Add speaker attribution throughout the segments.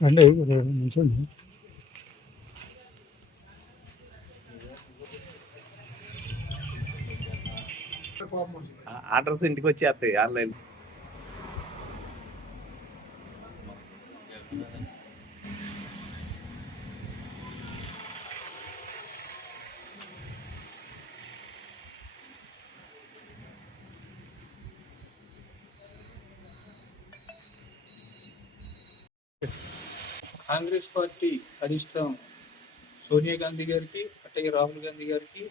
Speaker 1: అంటే నిమిషండి
Speaker 2: అడ్రస్ ఇంటికి వచ్చేస్తాయి ఆన్లైన్
Speaker 3: Congress party అధిష్టానం సోనియా గాంధీ గారికి అట్లాగే రాహుల్ గాంధీ గారికి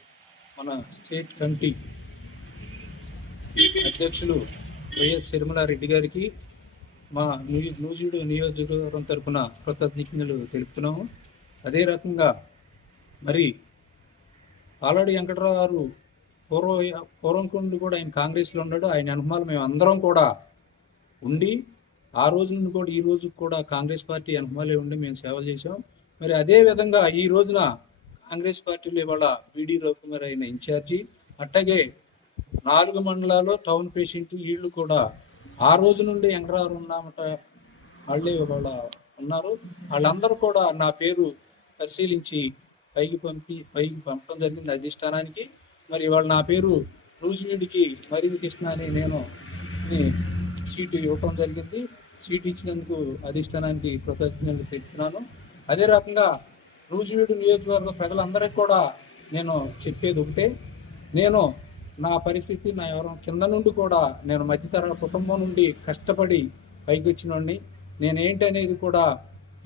Speaker 3: మన స్టేట్ కమిటీ అధ్యక్షులు వైఎస్ రెడ్డి గారికి మా నూ- నూజివీడు నియోజకవర్గం తరపున కృతజ్ఞతలు తెలుపుతున్నాము. అదే రకంగా మరి ఆల్రెడీ వెంకటరావు గారు పూర్వ పూర్వం కూడా ఆయన కాంగ్రెస్లో ఉన్నాడు. ఆయన అనుమానం మేము అందరం కూడా ఉండి ఆ రోజు నుండి కూడా ఈ రోజు కూడా కాంగ్రెస్ పార్టీ అనుమాలే ఉండి మేము సేవలు చేశాం. మరి అదే విధంగా ఈ రోజున కాంగ్రెస్ పార్టీలో ఇవాళ బీడీ రవికుమార్ అయిన ఇన్ఛార్జి అట్టగే నాలుగు మండలాల్లో టౌన్ పేషెంట్ వీళ్ళు కూడా ఆ రోజు నుండి వెంకటరావు ఉన్నామట. వాళ్ళే ఇవాళ ఉన్నారు. వాళ్ళందరూ కూడా నా పేరు పరిశీలించి పైకి పంపి పైకి పంపడం జరిగింది అధిష్టానానికి. మరి ఇవాళ నా పేరు రూజివీడికి మరిది కృష్ణ అని నేను సీటు ఇవ్వటం జరిగింది. సీట్ ఇచ్చినందుకు అధిష్టానానికి కృతజ్ఞతలు తెలుపుతున్నాను. అదే రకంగా రూజివీడు నియోజకవర్గ ప్రజలందరికీ కూడా నేను చెప్పేది ఒకటే. నేను నా పరిస్థితి నా ఎవరం కింద నుండి కూడా నేను మధ్యతరగతి కుటుంబం నుండి కష్టపడి పైకి వచ్చినండి నేను ఏంటి అనేది కూడా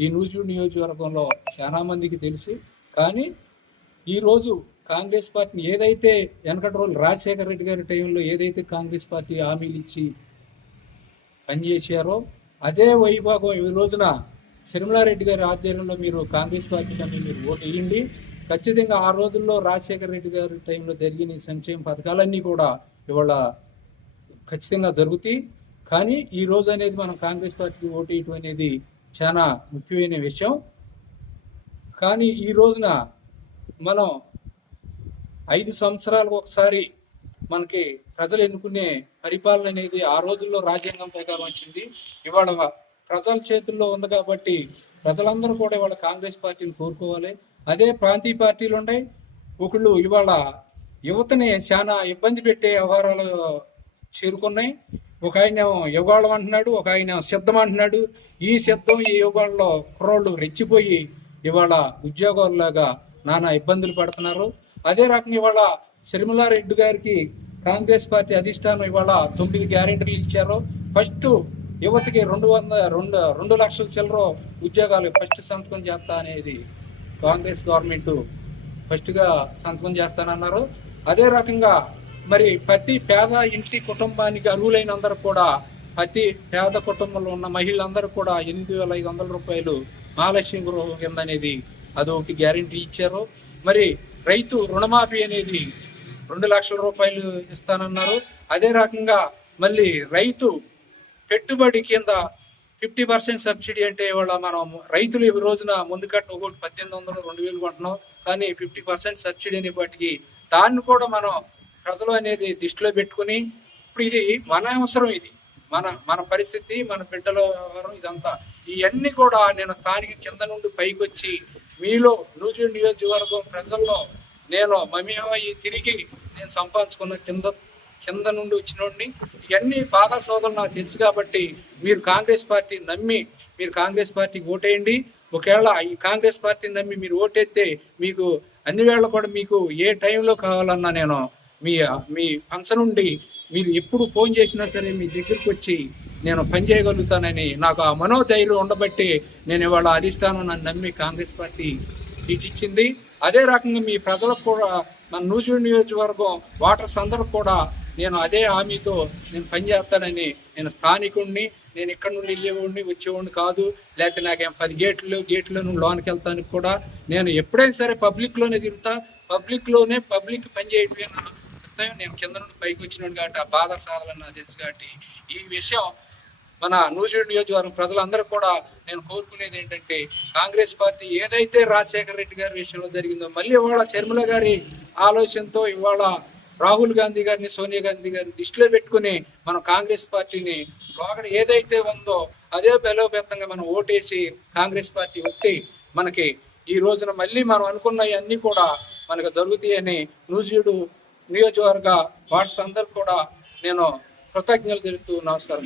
Speaker 3: ఈ నూజివీడు నియోజకవర్గంలో చాలా మందికి తెలుసు. కానీ ఈరోజు కాంగ్రెస్ పార్టీని ఏదైతే వెనకటి రోజు రాజశేఖర రెడ్డి గారి టైంలో ఏదైతే కాంగ్రెస్ పార్టీ హామీలు ఇచ్చి పనిచేశారో అదే వైభాగం ఈ రోజున శర్మిలారెడ్డి గారి ఆధ్వర్యంలో మీరు కాంగ్రెస్ పార్టీ మీరు ఓటు వేయండి. ఖచ్చితంగా ఆ రోజుల్లో రాజశేఖర రెడ్డి గారి టైంలో జరిగిన సంక్షేమ పథకాలన్నీ కూడా ఇవాళ ఖచ్చితంగా జరుగుతాయి. కానీ ఈ రోజు అనేది మనం కాంగ్రెస్ పార్టీకి ఓటు వేయటం అనేది చాలా ముఖ్యమైన విషయం. కానీ ఈ రోజున మనం ఐదు సంవత్సరాలకు ఒకసారి మనకి ప్రజలు ఎన్నుకునే పరిపాలన అనేది ఆ రోజుల్లో రాజ్యాంగం ప్రకారం వచ్చింది. ఇవాళ ప్రజల చేతుల్లో ఉంది కాబట్టి ప్రజలందరూ కూడా ఇవాళ కాంగ్రెస్ పార్టీని కోరుకోవాలి. అదే ప్రాంతీయ పార్టీలు ఉన్నాయి. ఒకళ్ళు ఇవాళ యువతని చాలా ఇబ్బంది పెట్టే వ్యవహారాలు చేరుకున్నాయి. ఒక ఆయన యుగాళం అంటున్నాడు ఒక ఆయన సిద్ధం అంటున్నాడు. ఈ సిద్ధం ఈ యుగాల్లో కుర్రోళ్ళు రెచ్చిపోయి ఇవాళ ఉద్యోగాల్లాగా నానా ఇబ్బందులు పడుతున్నారు. అదే రకంగా ఇవాళ షర్మిలారెడ్డి గారికి కాంగ్రెస్ పార్టీ అధిష్టానం ఇవాళ తొమ్మిది గ్యారెంటీలు ఇచ్చారు. ఫస్ట్ యువతకి రెండు వంద రెండు రెండు లక్షల చిల్లర ఉద్యోగాలు ఫస్ట్ సంతకం చేస్తా అనేది కాంగ్రెస్ గవర్నమెంట్ ఫస్ట్గా సంతకం చేస్తానన్నారు. అదే రకంగా మరి ప్రతి పేద ఇంటి కుటుంబానికి అర్హులైన అందరూ కూడా ప్రతి పేద కుటుంబంలో ఉన్న మహిళలందరూ కూడా ఎనిమిది వేల ఐదు వందల రూపాయలు మహాలక్ష్మి గృహం కింద అనేది అదొకటి గ్యారంటీ ఇచ్చారు. మరి రైతు రుణమాఫీ అనేది రెండు లక్షల రూపాయలు ఇస్తానన్నారు. అదే రకంగా మళ్ళీ రైతు పెట్టుబడి కింద ఫిఫ్టీ పర్సెంట్ సబ్సిడీ అంటే ఇవాళ మనం రైతులు ఈ రోజున ముందుకట్టు ఒకటి పద్దెనిమిది వందలు రెండు వేలు కొంటున్నాం. కానీ ఫిఫ్టీ పర్సెంట్ సబ్సిడీ అనేప్పటికీ దాన్ని కూడా మనం ప్రజలు అనేది దృష్టిలో పెట్టుకుని ఇప్పుడు ఇది మన అవసరం ఇది. మన మన పరిస్థితి మన బిడ్డల వ్యవహారం ఇదంతా. ఇవన్నీ కూడా నేను స్థానిక కింద నుండి పైకి వచ్చి మీలో నూజివీడు నియోజకవర్గం ప్రజల్లో నేను మమేమయ్యి తిరిగి నేను సంపాదించుకున్న కింద కింద నుండి వచ్చినోడిని ఇవన్నీ బాధ సోదరులు నాకు తెలుసు కాబట్టి మీరు కాంగ్రెస్ పార్టీ నమ్మి మీరు కాంగ్రెస్ పార్టీకి ఓటేయండి. ఒకవేళ ఈ కాంగ్రెస్ పార్టీని నమ్మి మీరు ఓటేస్తే మీకు అన్ని వేళ కూడా మీకు ఏ టైంలో కావాలన్నా నేను మీ మీ ఫంక్షన్ ఉండి మీరు ఎప్పుడు ఫోన్ చేసినా సరే మీ దగ్గరికి వచ్చి నేను పని చేయగలుగుతానని నాకు ఆ మనోధైర్యం ఉండబట్టి నేను ఇవాళ అధిష్టానం నన్ను నమ్మి కాంగ్రెస్ పార్టీ సీట్ ఇచ్చింది. అదే రకంగా మీ ప్రజలకు కూడా మన నూజివీడు నియోజకవర్గం వాటర్స్ అందరూ కూడా నేను అదే హామీతో నేను పనిచేస్తానని నేను స్థానికుడిని నేను ఇక్కడ నుండి వెళ్ళేవాడిని వచ్చేవాడిని కాదు. లేకపోతే నాకేం పది గేట్లు గేట్లను నుండి లోనికి వెళ్తానికి కూడా నేను ఎప్పుడైనా సరే పబ్లిక్లోనే తిరుగుతా. పబ్లిక్లోనే పబ్లిక్ పని చేయటమే నా నేను కింద నుండి పైకి వచ్చినాడు కాబట్టి ఆ బాధ సాధన నాకు తెలుసు కాబట్టి ఈ విషయం మన నూజివీడు నియోజకవర్గం ప్రజలందరూ కూడా నేను కోరుకునేది ఏంటంటే కాంగ్రెస్ పార్టీ ఏదైతే రాజశేఖర రెడ్డి గారి విషయంలో జరిగిందో మళ్ళీ ఇవాళ శర్మిల గారి ఆలోచనతో ఇవాళ రాహుల్ గాంధీ గారిని సోనియా గాంధీ గారిని దృష్టిలో పెట్టుకుని మనం కాంగ్రెస్ పార్టీని లోగడ ఏదైతే ఉందో అదే బలోపేతంగా మనం ఓటేసి కాంగ్రెస్ పార్టీ వచ్చి మనకి ఈ రోజున మళ్ళీ మనం అనుకున్నవన్నీ కూడా మనకు జరుగుతాయని నూజివీడు నియోజకవర్గ వాట్స్ అందరు కూడా నేను కృతజ్ఞతలు తెలుపుతూ నమస్కారం